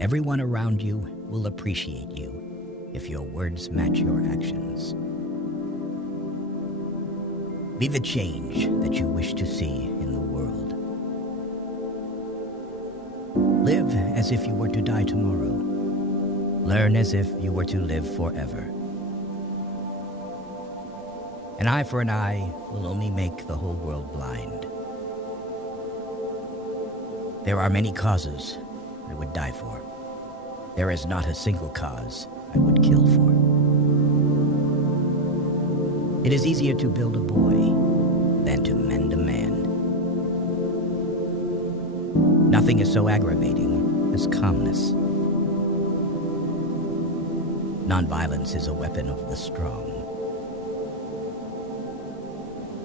Everyone around you will appreciate you if your words match your actions. Be the change that you wish to see in the world. Live as if you were to die tomorrow. Learn as if you were to live forever. An eye for an eye will only make the whole world blind. There are many causes I would die for. There is not a single cause I would kill for. It is easier to build a boy than to mend a man. Nothing is so aggravating as calmness. Nonviolence is a weapon of the strong.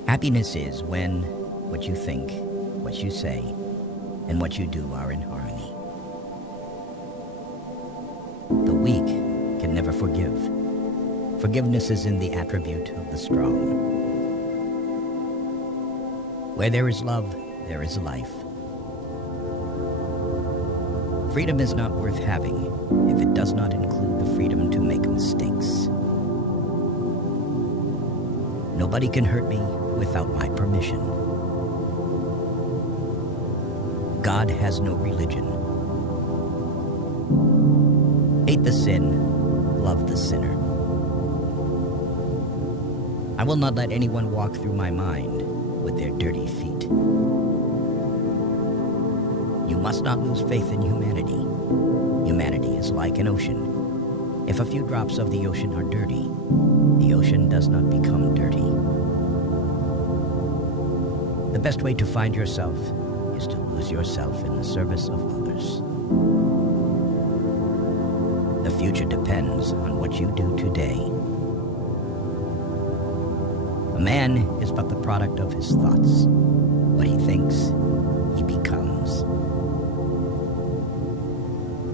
Happiness is when what you think, what you say, and what you do are in harmony. The weak can never forgive. Forgiveness is in the attribute of the strong. Where there is love, there is life. Freedom is not worth having if it does not include the freedom to make mistakes. Nobody can hurt me without my permission. God has no religion. Hate the sin, love the sinner. I will not let anyone walk through my mind with their dirty feet. You must not lose faith in humanity. Humanity is like an ocean. If a few drops of the ocean are dirty, the ocean does not become dirty. The best way to find yourself is to lose yourself in the service of others. The future depends on what you do today. A man is but the product of his thoughts. What he thinks, he becomes.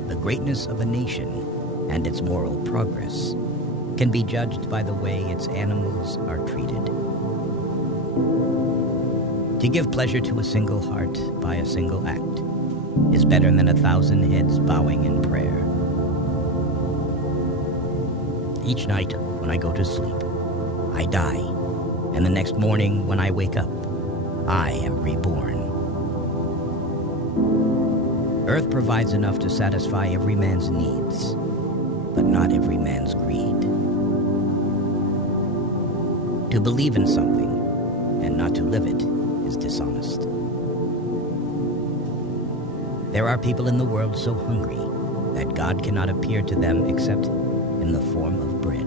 The greatness of a nation and its moral progress can be judged by the way its animals are treated. To give pleasure to a single heart by a single act is better than 1,000 heads bowing in prayer. Each night when I go to sleep, I die, and the next morning when I wake up, I am reborn. Earth provides enough to satisfy every man's needs, but not every man's greed. To believe in something and not to live it is dishonest. There are people in the world so hungry that God cannot appear to them except in the form of bread.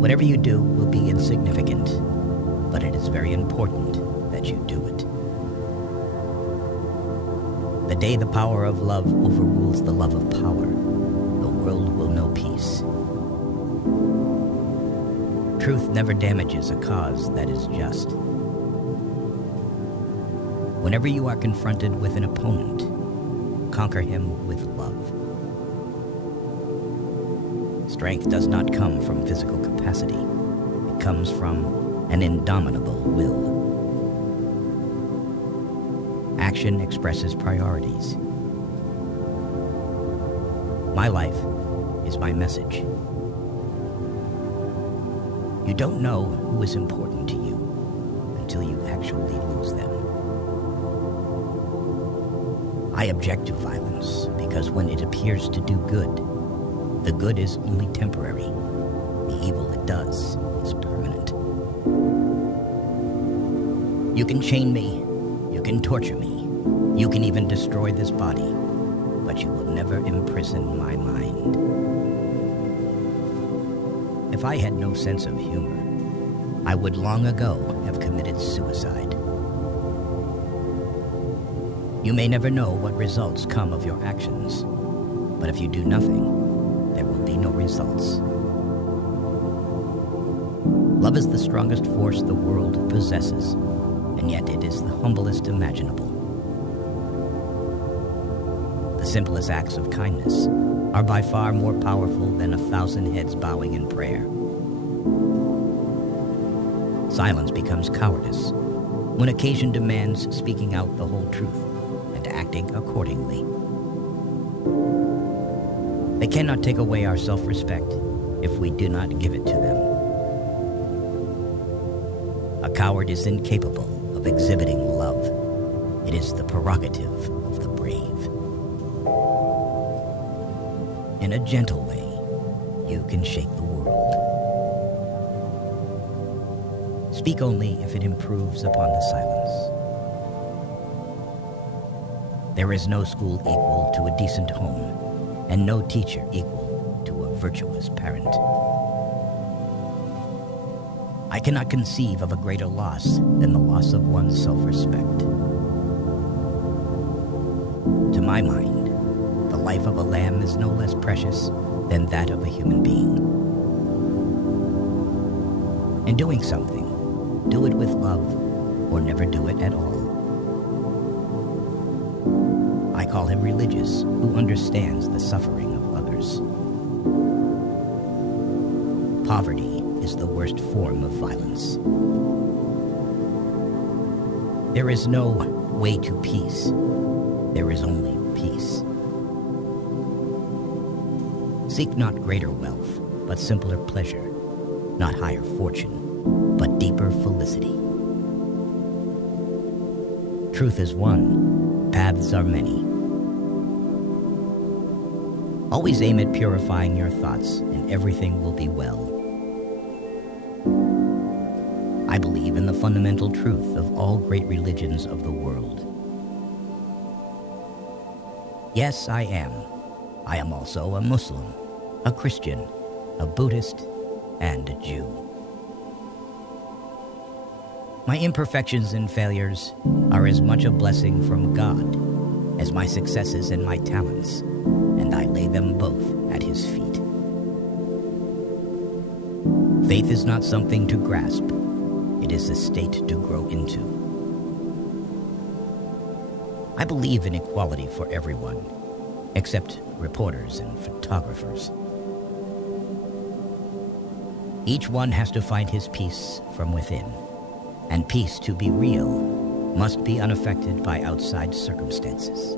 Whatever you do will be insignificant, but it is very important that you do it. The day the power of love overrules the love of power, the world will know peace. Truth never damages a cause that is just. Whenever you are confronted with an opponent, conquer him with love. Strength does not come from physical capacity. It comes from an indomitable will. Action expresses priorities. My life is my message. You don't know who is important to you until you actually lose them. I object to violence because when it appears to do good, the good is only temporary. The evil it does is permanent. You can chain me, you can torture me, you can even destroy this body, but you will never imprison my mind. If I had no sense of humor, I would long ago have committed suicide. You may never know what results come of your actions, but if you do nothing, there will be no results. Love is the strongest force the world possesses, and yet it is the humblest imaginable. The simplest acts of kindness are by far more powerful than 1,000 heads bowing in prayer. Silence becomes cowardice when occasion demands speaking out the whole truth and acting accordingly. They cannot take away our self-respect if we do not give it to them. A coward is incapable of exhibiting love. It is the prerogative of the brave. In a gentle way, you can shake the world. Speak only if it improves upon the silence. There is no school equal to a decent home, and no teacher equal to a virtuous parent. I cannot conceive of a greater loss than the loss of one's self-respect. To my mind, the life of a lamb is no less precious than that of a human being. In doing something, do it with love or never do it at all. I call him religious who understands the suffering of others. Poverty is the worst form of violence. There is no way to peace. There is only peace. Seek not greater wealth, but simpler pleasure, not higher fortune, but deeper felicity. Truth is one, paths are many. Always aim at purifying your thoughts, and everything will be well. I believe in the fundamental truth of all great religions of the world. Yes, I am. I am also a Muslim, a Christian, a Buddhist, and a Jew. My imperfections and failures are as much a blessing from God as my successes and my talents, and I lay them both at His feet. Faith is not something to grasp. It is a state to grow into. I believe in equality for everyone, except reporters and photographers. Each one has to find his peace from within, and peace, to be real, must be unaffected by outside circumstances.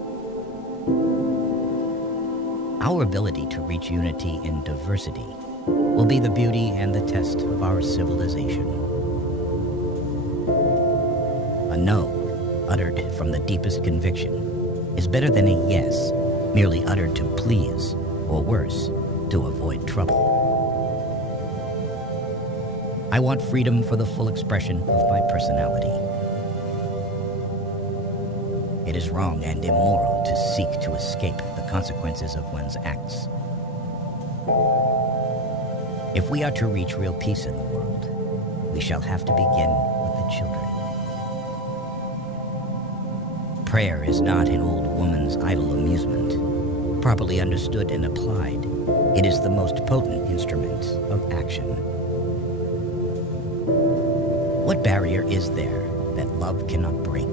Our ability to reach unity in diversity will be the beauty and the test of our civilization. A no, uttered from the deepest conviction, is better than a yes, merely uttered to please, or worse, to avoid trouble. I want freedom for the full expression of my personality. It is wrong and immoral to seek to escape the consequences of one's acts. If we are to reach real peace in the world, we shall have to begin with the children. Prayer is not an old woman's idle amusement. Properly understood and applied, it is the most potent instrument of action. What barrier is there that love cannot break?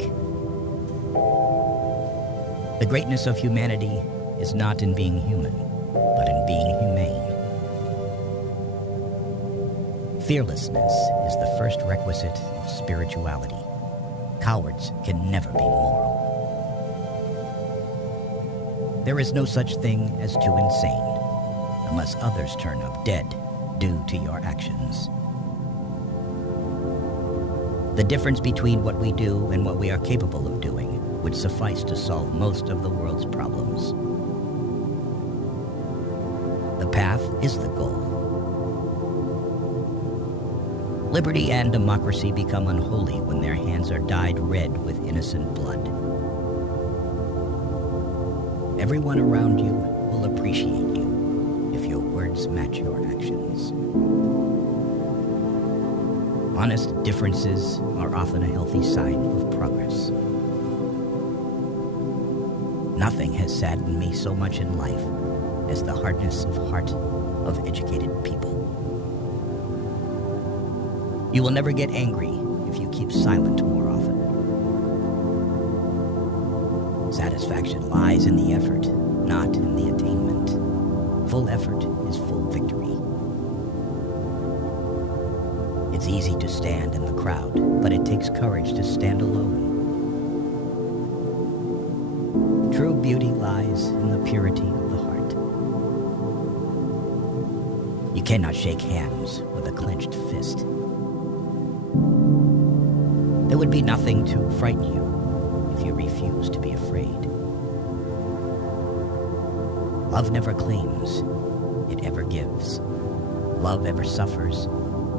The greatness of humanity is not in being human, but in being humane. Fearlessness is the first requisite of spirituality. Cowards can never be moral. There is no such thing as too insane, unless others turn up dead due to your actions. The difference between what we do and what we are capable of doing would suffice to solve most of the world's problems. The path is the goal. Liberty and democracy become unholy when their hands are dyed red with innocent blood. Everyone around you will appreciate you if your words match your actions. Honest differences are often a healthy sign of progress. Nothing has saddened me so much in life as the hardness of heart of educated people. You will never get angry if you keep silent more often. Satisfaction lies in the effort, not in the attainment. Full effort is full victory. It's easy to stand in the crowd, but it takes courage to stand alone. True beauty lies in the purity of the heart. You cannot shake hands with a clenched fist. There would be nothing to frighten you if you refuse to be afraid. Love never claims, it ever gives. Love ever suffers,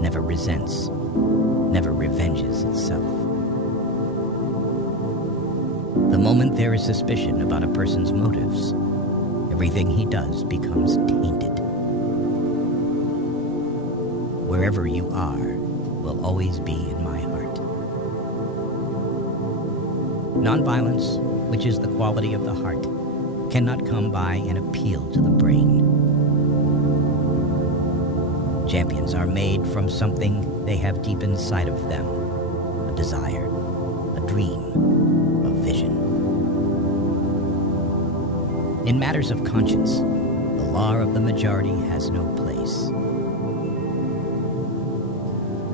never resents, never revenges itself. The moment there is suspicion about a person's motives, everything he does becomes tainted. Wherever you are will always be in my heart. Nonviolence, which is the quality of the heart, cannot come by an appeal to the brain. Champions are made from something they have deep inside of them, a desire, a dream, a vision. In matters of conscience, the law of the majority has no place.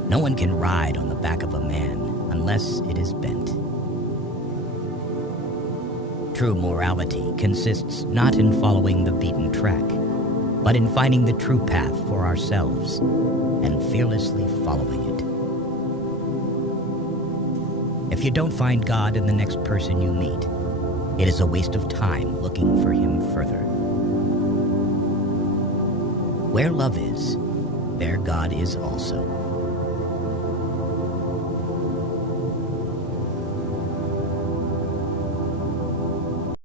No one can ride on the back of a man unless it is bent. True morality consists not in following the beaten track, but in finding the true path for ourselves and fearlessly following it. If you don't find God in the next person you meet, it is a waste of time looking for him further. Where love is, there God is also.